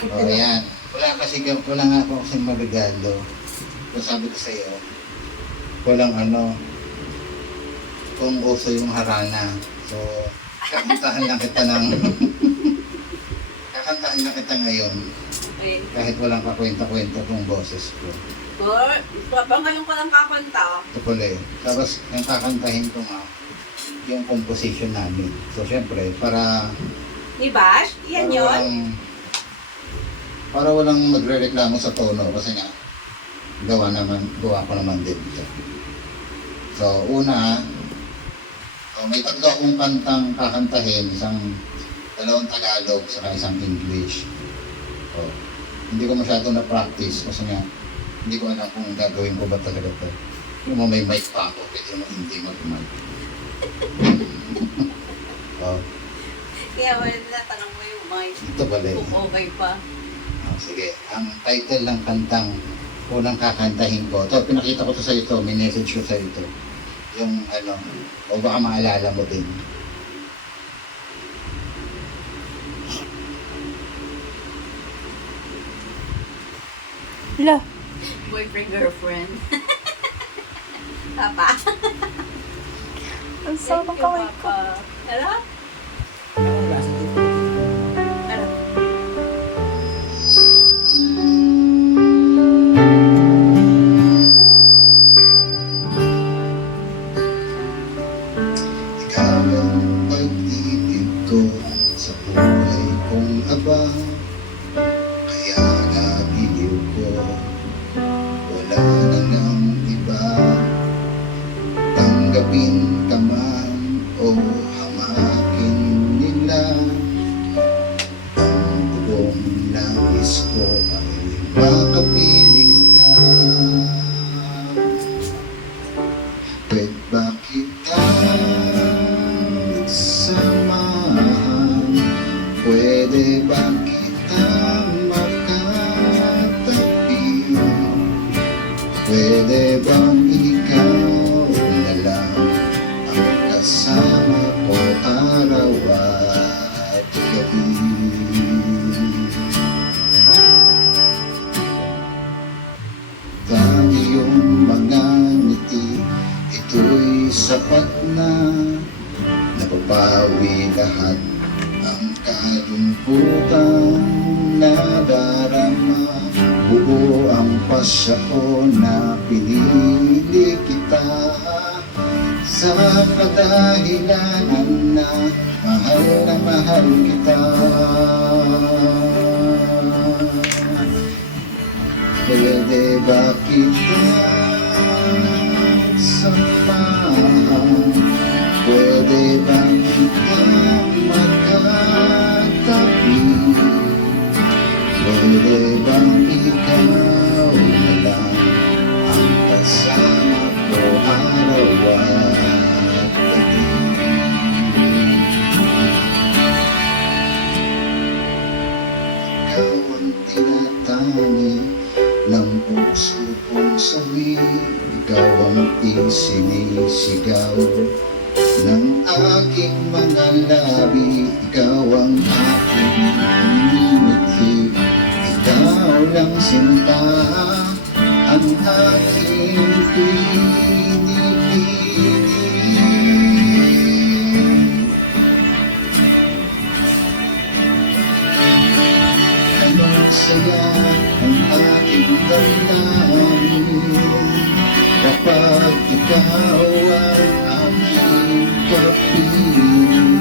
O yan. Wala nga ako kasi magregalo. So sabi ko sa'yo, walang ano, kung uso yung harana. So, kakantahan lang kita ng, kakantahan lang kita ngayon. Okay. Kahit walang kakwenta-kwenta tong boses ko. Ngayon ko lang kakanta. Ito pala eh. Tapos, yung kakantahin ko nga, yung composition namin. So, syempre, para Ni Bash? Yan yun? Para walang magre-reklamo sa tono kasi nga gawa ko naman din ito. So, una, may tatlo akong kantang kakantahin, dalawang Tagalog, saka isang English. So, hindi ko masyadong na-practice kasi nga hindi ko alam kung gagawin ko ba talaga ito. Kung may mic pa ako, pwede mo hindi mag-mic. So, Kaya wala tinatanong mo yung mic. ito pala eh. Kung okay pa. Sige, ang title ng kantang unang kakantahin ko. Ito, pinakita ko to sa ito, may message ko sa ito. Yung ano, o baka maalala mo din. La. Boyfriend, girlfriend. Papa. Ang sarap ng kamay ko. Ano? Ano? Ikaw ang pag-ibig ko sa buhay kong abang. Kaya nga biniw ko, wala na ng iba. Tanggapin ka man o hamakin nila. Ang buong nais ko ay makapiling ka. Pwede ba kitang samahan? Pwede ba kitang makatabi? Pwede bang ikaw na lang ang kasama ko araw at gabi? Dahil yung mga ngiti, ito'y sapat na napapawi lahat ang kalungkutang nadarama. Buo ang pasya ko na pinili kita sa kadahilanan na mahal kita. Pwede ba kita samahan? Pwede ba kita magkatabi? Pwede bang ikaw na lang ang kasama ko araw at gabi? Ikaw ang tinatangi ng puso kong sawi. Ikaw ang isinisigaw ng aking mga labi. Ikaw ang aking miniti. Ikaw lang sinta ang aking pinipiling. Anong saya ang aking damdamin kapag ikaw ang aking kapiling.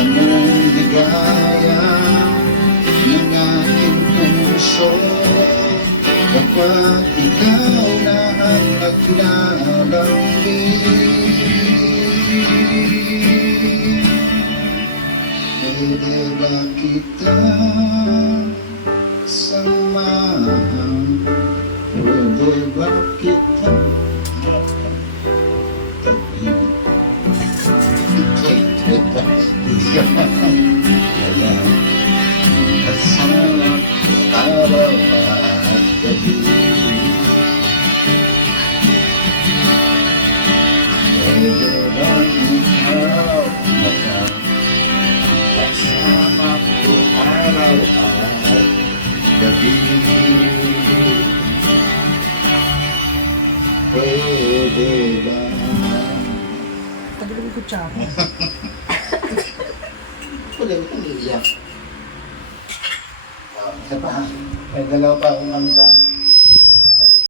Anong ligaya ng aking puso kapag ikaw na ang naglalambing. Pwede ba kita samahan? Pwede ba kita tabi? Pwede ba ikaw kaya kasama ko araw at gabi? Pwede ba ikaw kasama ko araw at Pwede ba? Tagal ko kutsara. Pwede ba itong iiyak? Isa pa ha? May dalawa pa akong kanta.